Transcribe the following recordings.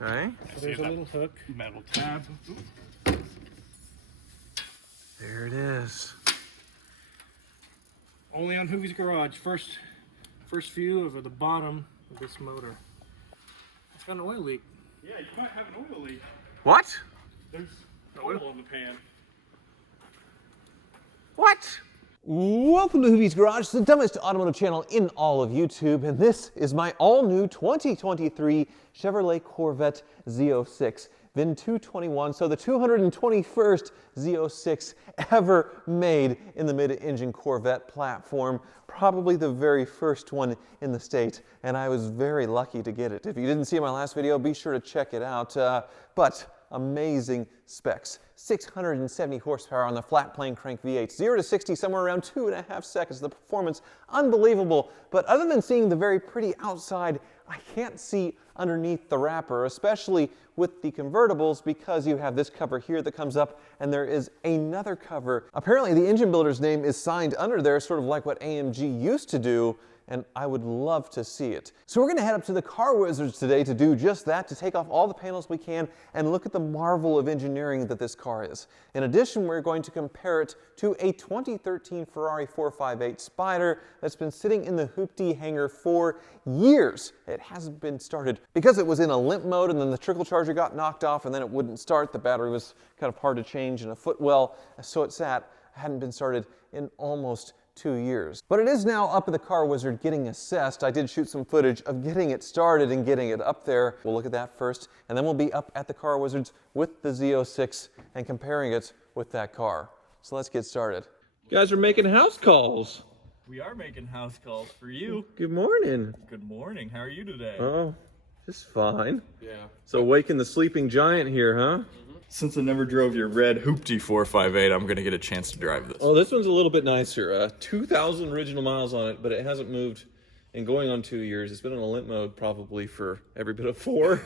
Okay. So there's a little hook. Metal tab. There it is. Only on Hoovie's Garage. First view of the bottom of this motor. It's got an oil leak. Yeah, you might have an oil leak. What? There's oil in the pan. What? Welcome to Hoovie's Garage, the dumbest automotive channel in all of YouTube, and this is my all-new 2023 Chevrolet Corvette Z06, VIN 221, so the 221st Z06 ever made in the mid-engine Corvette platform, probably the very first one in the state, and I was very lucky to get it. If you didn't see my last video, be sure to check it out, but amazing specs. 670 horsepower on the flat plane crank V8. 0 to 60 somewhere around 2.5 seconds. The performance, unbelievable. But other than seeing the very pretty outside, I can't see underneath the wrapper, especially with the convertibles, because you have this cover here that comes up and there is another cover. Apparently the engine builder's name is signed under there, sort of like what AMG used to do, and I would love to see it. So we're gonna head up to the Car Wizards today to do just that, to take off all the panels we can and look at the marvel of engineering that this car is. In addition, we're going to compare it to a 2013 Ferrari 458 Spider that's been sitting in the hoopty hangar for years. It hasn't been started because it was in a limp mode, and then the trickle charger got knocked off and then it wouldn't start. The battery was kind of hard to change in a footwell, so it sat, hadn't been started in almost 2 years. But it is now up at the Car Wizard getting assessed. I did shoot some footage of getting it started and getting it up there. We'll look at that first, and then we'll be up at the Car Wizards with the Z06 and comparing it with that car. So let's get started. You guys are making house calls. We are making house calls for you. Good morning. Good morning. How are you today? Oh, just fine. Yeah. So waking the sleeping giant here, huh? Since I never drove your red hoopty 458, I'm gonna get a chance to drive this. Oh, this one's a little bit nicer. 2,000 original miles on it, but it hasn't moved in going on 2 years. It's been in a limp mode probably for every bit of 4.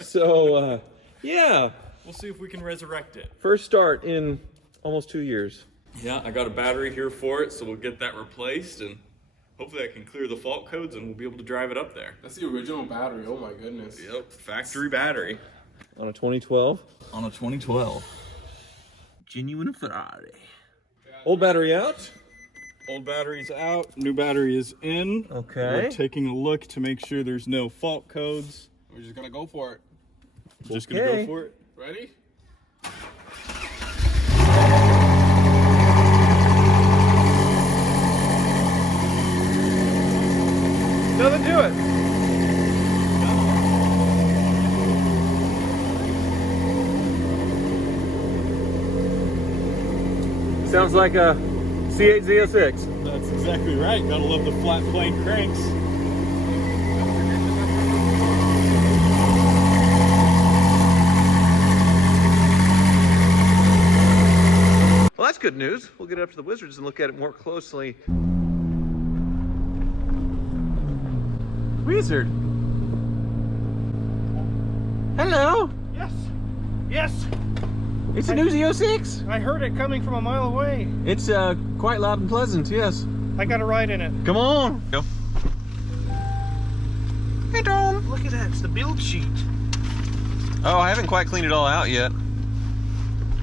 So, yeah. We'll see if we can resurrect it. First start in almost 2 years. Yeah, I got a battery here for it, so we'll get that replaced, and hopefully I can clear the fault codes and we'll be able to drive it up there. That's the original battery, oh my goodness. Yep, factory battery. On a 2012? On a 2012. Genuine Ferrari. Old battery out? Old battery's out, new battery is in. Okay. We're taking a look to make sure there's no fault codes. We're just gonna go for it. Just gonna go for it. Ready? Doesn't do it. Sounds like a C8 Z06. That's exactly right. Gotta love the flat plane cranks. Well, that's good news. We'll get it up to the Wizards and look at it more closely. Wizard. Hello. Yes. Yes. It's a new Z06. I heard it coming from a mile away. It's quite loud and pleasant, yes. I got a ride in it. Come on. Go. Hey, Tom. Look at that. It's the build sheet. Oh, I haven't quite cleaned it all out yet.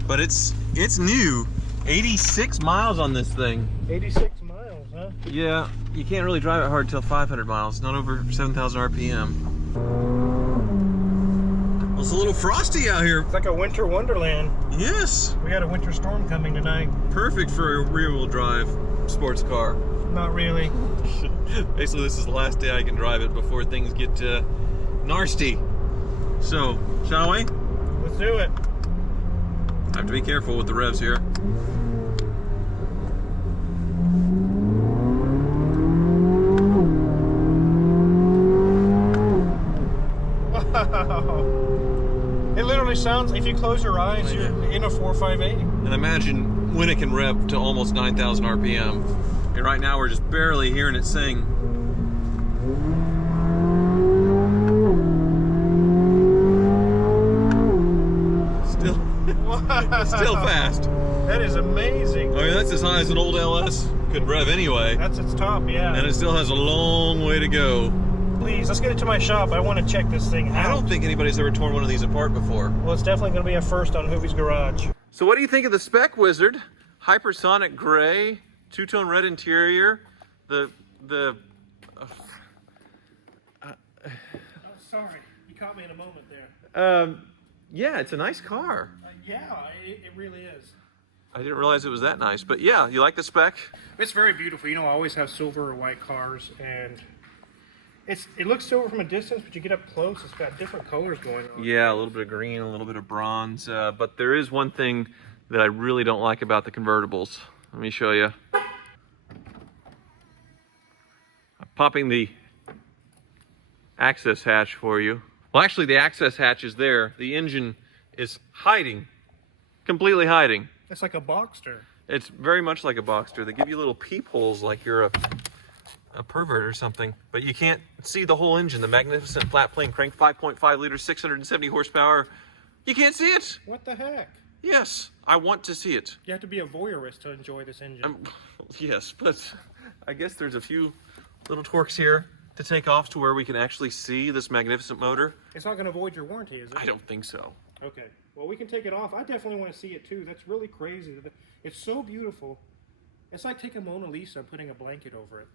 But it's new. 86 miles on this thing. 86 miles, huh? Yeah, you can't really drive it hard till 500 miles, not over 7,000 RPM. Well, it's a little frosty out here. It's like a winter wonderland. Yes. We had a winter storm coming tonight. Perfect for a rear-wheel drive sports car. Not really. Basically, this is the last day I can drive it before things get nasty. So, shall we? Let's do it. I have to be careful with the revs here. Wow. It literally sounds, if you close your eyes, you're in a 458. And imagine when it can rev to almost 9,000 RPM. And right now we're just barely hearing it sing. Still fast. That is amazing. I mean, that's as high as an old LS could rev anyway. That's its top, yeah. And it still has a long way to go. please, let's get it to my shop. I want to check this thing out. I don't think anybody's ever torn one of these apart before. Well, it's definitely going to be a first on Hoovie's Garage. So what do you think of the spec wizard? Hypersonic gray, two-tone red interior. Oh, sorry. You caught me in a moment there. Yeah, it's a nice car. Yeah, it really is. I didn't realize it was that nice, but yeah, you like the spec? It's very beautiful. You know, I always have silver or white cars, and it looks silver from a distance, but you get up close, it's got different colors going on. Yeah, a little bit of green, a little bit of bronze, but there is one thing that I really don't like about the convertibles. Let me show you. I'm popping the access hatch for you. Well, actually, the access hatch is there. The engine is hiding, completely hiding. It's like a Boxster. It's very much like a Boxster. They give you little peepholes like you're a pervert or something, but you can't see the whole engine. The magnificent flat plane crank, 5.5 liters, 670 horsepower. You can't see it. What the heck? Yes, I want to see it. You have to be a voyeurist to enjoy this engine. Yes, but I guess there's a few little torques here to take off to where we can actually see this magnificent motor. It's not going to void your warranty, is it? I don't think so. Okay. Well, we can take it off. I definitely want to see it too. That's really crazy. It's so beautiful. It's like taking Mona Lisa and putting a blanket over it.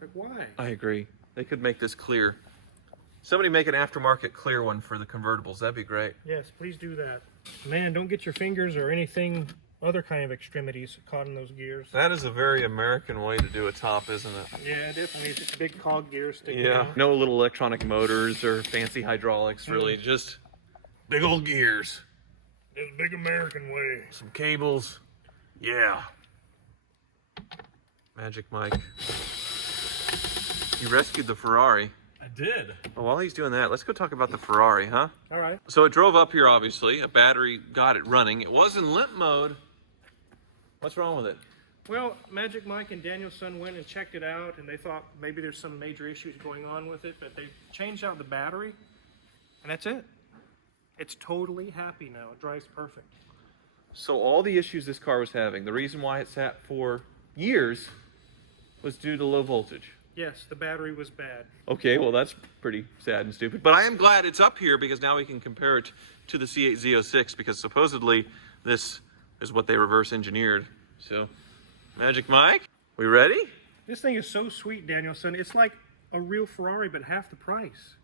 Like, why? I agree. They could make this clear. Somebody make an aftermarket clear one for the convertibles. That'd be great. Yes, please do that. Man, don't get your fingers or anything, other kind of extremities caught in those gears. That is a very American way to do a top, isn't it? Yeah, definitely. It's just big cog gears sticking Yeah. out. No little electronic motors or fancy hydraulics, really. Just big old gears. It's a big American way. Some cables. Yeah. Magic Mike. You rescued the Ferrari. I did. Well, while he's doing that, let's go talk about the Ferrari, huh? All right. So it drove up here, obviously. A battery got it running. It was in limp mode. What's wrong with it? Well, Magic Mike and Daniel's son went and checked it out, and they thought maybe there's some major issues going on with it, but they changed out the battery, and that's it. It's totally happy now. It drives perfect. So all the issues this car was having, the reason why it sat for years was due to low voltage. Yes, the battery was bad. Okay, well that's pretty sad and stupid. But I am glad it's up here because now we can compare it to the C8 Z06 because supposedly this is what they reverse engineered. So, Magic Mike, we ready? This thing is so sweet, Danielson. It's like a real Ferrari, but half the price.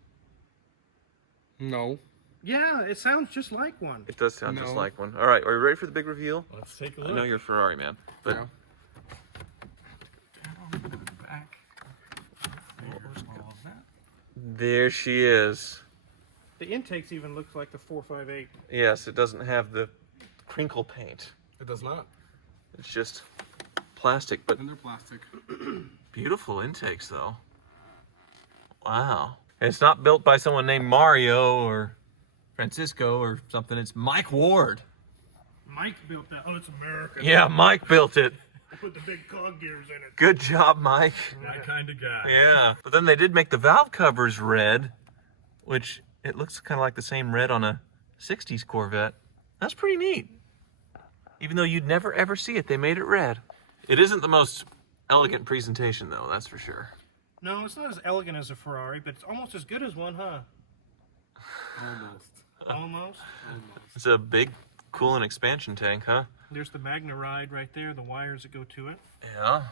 No. Yeah, it sounds just like one. It does sound just No. like one. All right, are you ready for the big reveal? Let's take a I look. know you're a Ferrari man, but Yeah. Back. There's all of that. there she is. The intakes even look like the 458. Yes, it doesn't have the crinkle paint. It does not. It's just plastic, but And they're plastic. beautiful intakes though. Wow. And it's not built by someone named Mario or Francisco or something. It's Mike Ward. Mike built that. Oh, it's American. Yeah, Mike built it. I put the big cog gears in it. Good job, Mike. My kind of guy. Yeah. But then they did make the valve covers red, which it looks kind of like the same red on a 60s Corvette. That's pretty neat. Even though you'd never ever see it, they made it red. It isn't the most elegant presentation though, that's for sure. No, it's not as elegant as a Ferrari, but it's almost as good as one, huh? Almost. Almost. It's a big coolant expansion tank, huh? There's the Magna Ride right there, the wires that go to it. Yeah.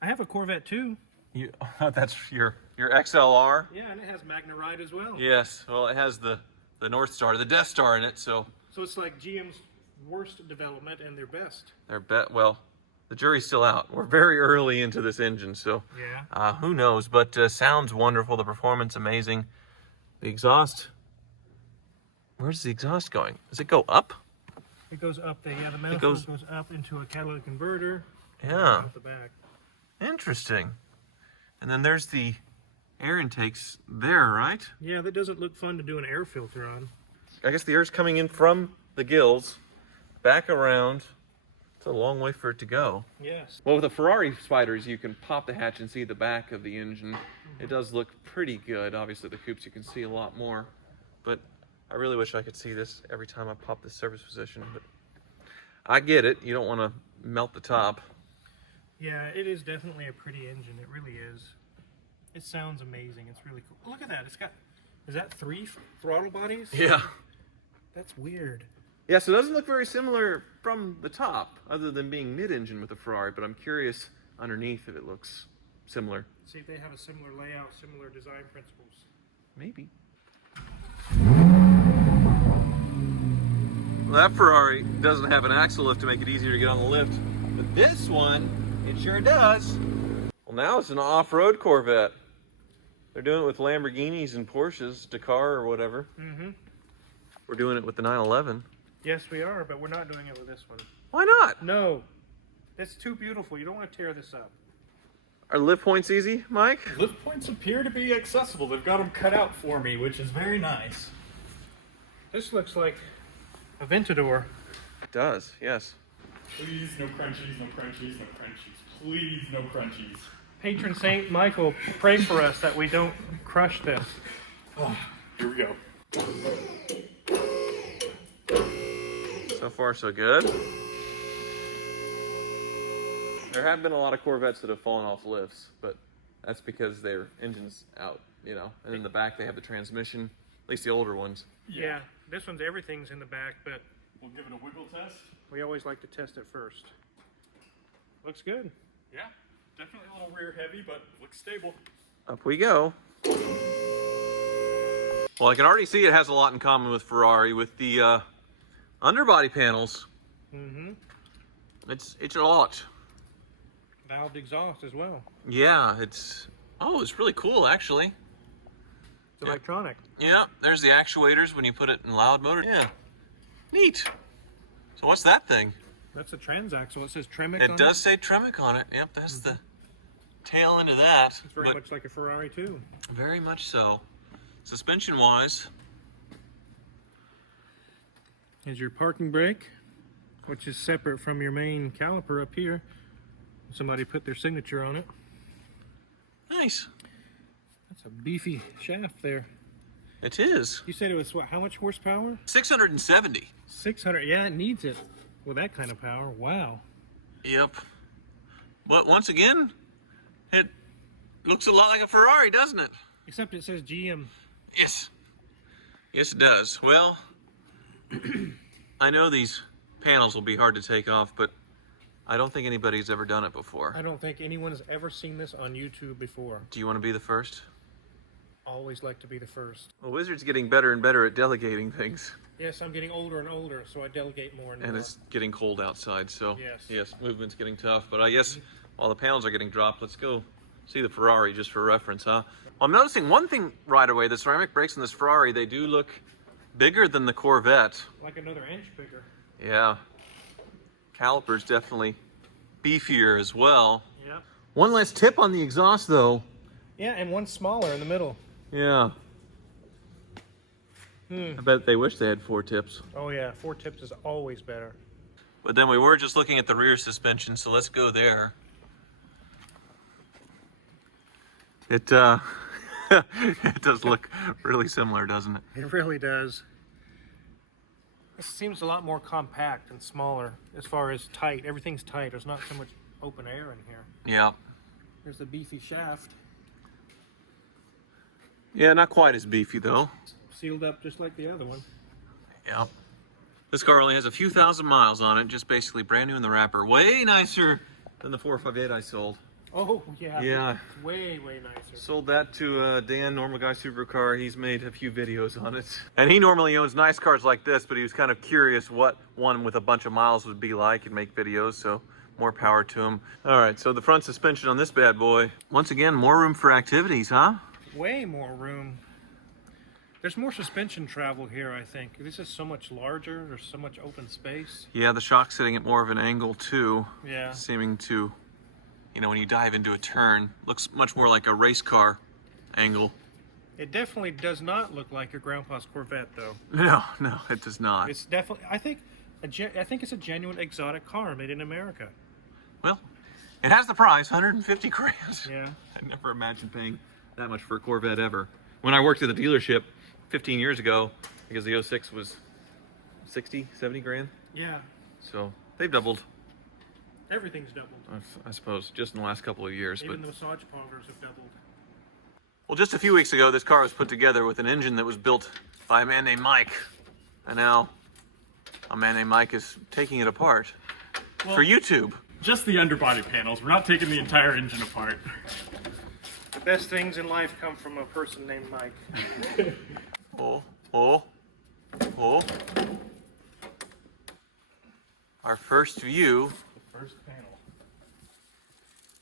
I have a Corvette too. You, that's your XLR? Yeah, and it has Magna Ride as well. Yes. Well, it has the North Star, the Death Star in it, so So it's like GM's worst development and their best. well, the jury's still out. We're very early into this engine, so Yeah. who knows? But sounds wonderful. The performance amazing. The exhaust. Where's the exhaust going? Does it go up? It goes up there. Yeah, the manifold goes up into a catalytic converter. Yeah. Out the back. Interesting. And then there's the air intakes there, right? Yeah, that doesn't look fun to do an air filter on. I guess the air's coming in from the gills, back around. It's a long way for it to go. Yes. Well, with the Ferrari spiders, you can pop the hatch and see the back of the engine. It does look pretty good. Obviously, the coupes you can see a lot more. But I really wish I could see this every time I pop this service position. But I get it. You don't want to melt the top. Yeah, it is definitely a pretty engine. It really is. It sounds amazing. It's really cool. Look at that. It's got, is that 3 throttle bodies? Yeah. That's weird. Yeah, so it doesn't look very similar from the top, other than being mid-engine with the Ferrari, but I'm curious underneath if it looks similar. See if they have a similar layout, similar design principles. Maybe. Well, that Ferrari doesn't have an axle lift to make it easier to get on the lift, but this one, it sure does. Well, now it's an off-road Corvette. They're doing it with Lamborghinis and Porsches, Dakar or whatever. Mm-hmm. We're doing it with the 911. Yes, we are, but we're not doing it with this one. Why not? No. It's too beautiful. You don't want to tear this up. Are lift points easy, Mike? Lift points appear to be accessible. They've got them cut out for me, which is very nice. This looks like a Ventador. It does, yes. Please, no crunchies, no crunchies, no crunchies. Please, no crunchies. Patron Saint Michael, pray for us that we don't crush this. Oh, here we go. So far, so good. There have been a lot of Corvettes that have fallen off lifts, but that's because their engine's out, you know. And in the back, they have the transmission, at least the older ones. Yeah, this one's everything's in the back, but We'll give it a wiggle test. we always like to test it first. Looks good. Yeah, definitely a little rear heavy, but looks stable. Up we go. Well, I can already see it has a lot in common with Ferrari with the underbody panels. Mm-hmm. It's a lot. Valved exhaust as well. Yeah, it's really cool actually. It's electronic. Yeah, there's the actuators when you put it in loud mode. Yeah, neat. So what's that thing? That's a transaxle. It says Tremec on It does say Tremec on it. Yep, that's the tail end of that. It's very much like a Ferrari too. Very much so. Suspension wise, Here's your parking brake, which is separate from your main caliper up here. Somebody put their signature on it. nice. That's a beefy shaft there. It is. You said it was what? How much horsepower? 670. 600. Yeah, it needs it with that kind of power. Wow. Yep. But once again, it looks a lot like a Ferrari, doesn't it? Except it says GM. Yes. Yes, it does. Well, I know these panels will be hard to take off, but I don't think anybody's ever done it before. I don't think anyone has ever seen this on YouTube before. Do you want to be the first? Always like to be the first. Well, Wizard's getting better and better at delegating things, Yes, I'm getting older and older, so I delegate more and and more. it's getting cold outside, so Yes. movement's getting tough. But I guess while the panels are getting dropped, let's go see the Ferrari just for reference, huh? Well, I'm noticing one thing right away. The ceramic brakes in this Ferrari, they do look bigger than the Corvette. Like another inch bigger. Yeah. Caliper's definitely beefier as well. Yeah. One less tip on the exhaust, though. Yeah, and one smaller in the middle. Yeah. I bet they wish they had 4 tips. Oh yeah, 4 tips is always better. But then we were just looking at the rear suspension, so let's go there. It it does look really similar, doesn't it? It really does. This seems a lot more compact and smaller as far as tight. Everything's tight. There's not so much open air in here. Yeah. There's the beefy shaft. Yeah, not quite as beefy though. Sealed up just like the other one. Yeah. This car only has a few thousand miles on it, just basically brand new in the wrapper. Way nicer than the 458 I sold. Oh, yeah. Yeah. It's way, way nicer. Sold that to Dan, Normal Guy Supercar. He's made a few videos on it. And he normally owns nice cars like this, but he was kind of curious what one with a bunch of miles would be like and make videos, so more power to him. All right, so the front suspension on this bad boy. Once again, more room for activities, huh? Way more room. There's more suspension travel here, I think. This is so much larger. There's so much open space. Yeah, the shock's sitting at more of an angle too. Yeah. Seeming to, you know, when you dive into a turn, looks much more like a race car angle. It definitely does not look like your grandpa's Corvette, though. No, it does not. It's definitely, I think it's a genuine exotic car made in America. Well, it has the price, 150 grand. Yeah. I never imagined paying that much for a Corvette ever. When I worked at the dealership 15 years ago, because the 06 was 60, 70 grand. Yeah. So they've doubled, Everything's doubled. I suppose, just in the last couple of years. Even But the massage parlors have doubled. Well, just a few weeks ago, this car was put together with an engine that was built by a man named Mike. And now, a man named Mike is taking it apart for YouTube. Just the underbody panels. We're not taking the entire engine apart. The best things in life come from a person named Mike. Oh. Our first view. The first panel.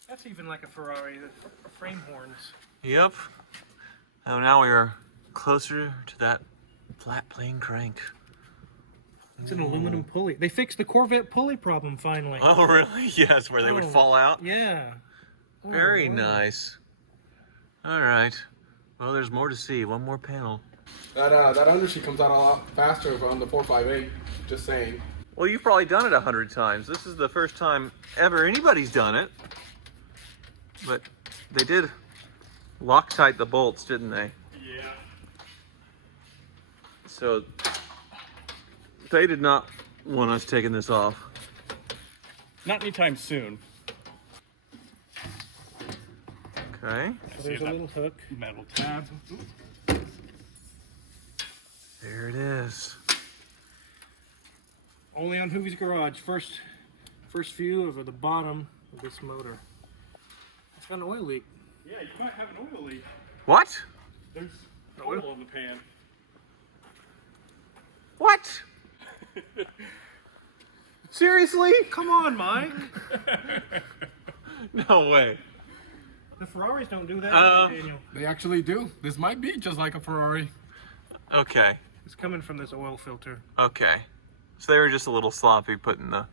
That's even like a Ferrari, the frame horns. Yep. And now we are closer to that flat plane crank. It's an aluminum pulley. They fixed the Corvette pulley problem finally. Oh, really? Yes, where they would fall out? Yeah. Very nice. All right. Well, there's more to see. One more panel. That Underside comes out a lot faster on the 458. Just saying. Well, you've probably done it 100 times. This is the first time ever anybody's done it. But they did Loctite the bolts, didn't they? Yeah. So they did not want us taking this off. Not anytime soon. Okay. So there's a little hook. Metal tab. There it is. Only on Hoovie's Garage. First view of the bottom of this motor. It's got an oil leak. Yeah, you might have an oil leak. What? There's oil in the pan. What? Seriously? Come on, Mike. No way. The Ferraris don't do that, Daniel. They actually do. This might be just like a Ferrari. Okay. It's coming from this oil filter. Okay. So they were just a little sloppy putting the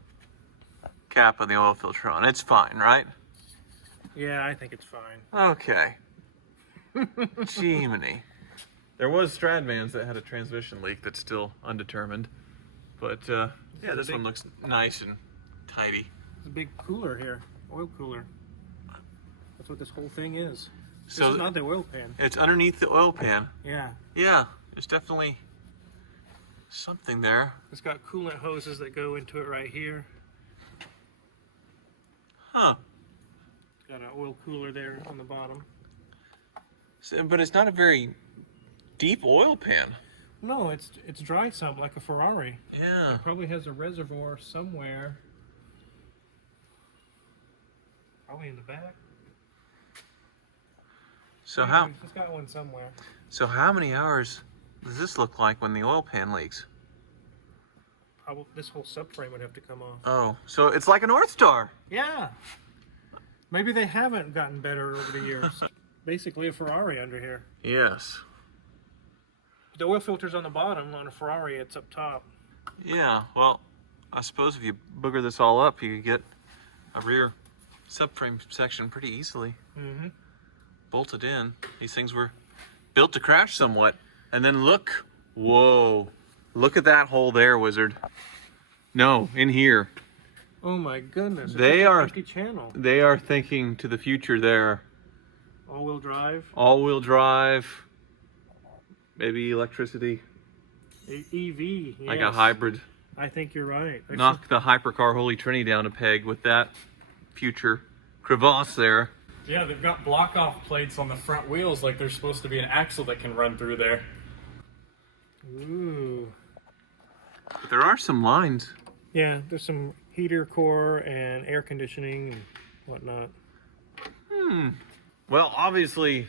cap on the oil filter on. It's fine, right? Yeah, I think it's fine. Okay. Jiminy. There was Stradvans that had a transmission leak that's still undetermined. But, yeah, this one looks nice and tidy. There's a big cooler here. Oil cooler. That's what this whole thing is. So this is not the oil pan. It's underneath the oil pan. Yeah. Yeah, there's definitely something there. It's got coolant hoses that go into it right here. Huh. Got an oil cooler there on the bottom. So, but it's not a very deep oil pan. No, it's dry sump like a Ferrari. Yeah. It probably has a reservoir somewhere. Probably in the back. So Yeah, it's got one somewhere. So how many hours does this look like when the oil pan leaks? Probably this whole subframe would have to come off. Oh, so it's like a North Star. Yeah. Maybe they haven't gotten better over the years. Basically a Ferrari under here. Yes. The oil filter's on the bottom. On a Ferrari, it's up top. Yeah, well, I suppose if you booger this all up, you could get a rear subframe section pretty easily. Mm-hmm. Bolted in. These things were built to crash somewhat. And then look. Whoa. Look at that hole there, Wizard. No, in here. Oh my goodness. They are empty channel. They are thinking to the future there. All-wheel drive. All-wheel drive. Maybe electricity. EV. Yes. Like a hybrid. I think you're right. There's Knock the hypercar Holy Trinity down a peg with that future crevasse there. Yeah, they've got block-off plates on the front wheels like there's supposed to be an axle that can run through there. Ooh. But there are some lines. Yeah, there's some heater core and air conditioning and whatnot. Well, obviously,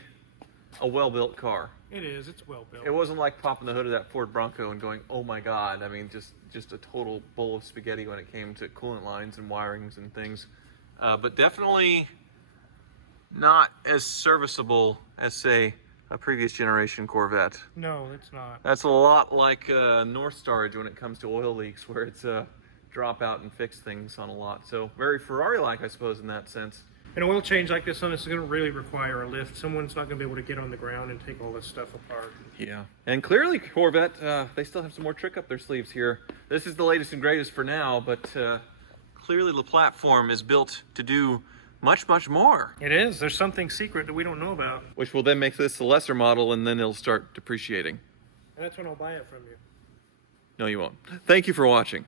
a well-built car. It is. It's well built. It wasn't like popping the hood of that Ford Bronco and going, oh my God. I mean, just a total bowl of spaghetti when it came to coolant lines and wirings and things. But definitely not as serviceable as, say, a previous generation Corvette. No, it's not. That's a lot like North Star when it comes to oil leaks, where it's drop out and fix things on a lot. So very Ferrari-like, I suppose, in that sense. An oil change like this one is going to really require a lift. Someone's not going to be able to get on the ground and take all this stuff apart. Yeah. And clearly, Corvette, they still have some more trick up their sleeves here. This is the latest and greatest for now, but clearly the platform is built to do much, much more. It is. There's something secret that we don't know about. Which will then make this a lesser model, and then it'll start depreciating. And that's when I'll buy it from you. No, you won't. Thank you for watching.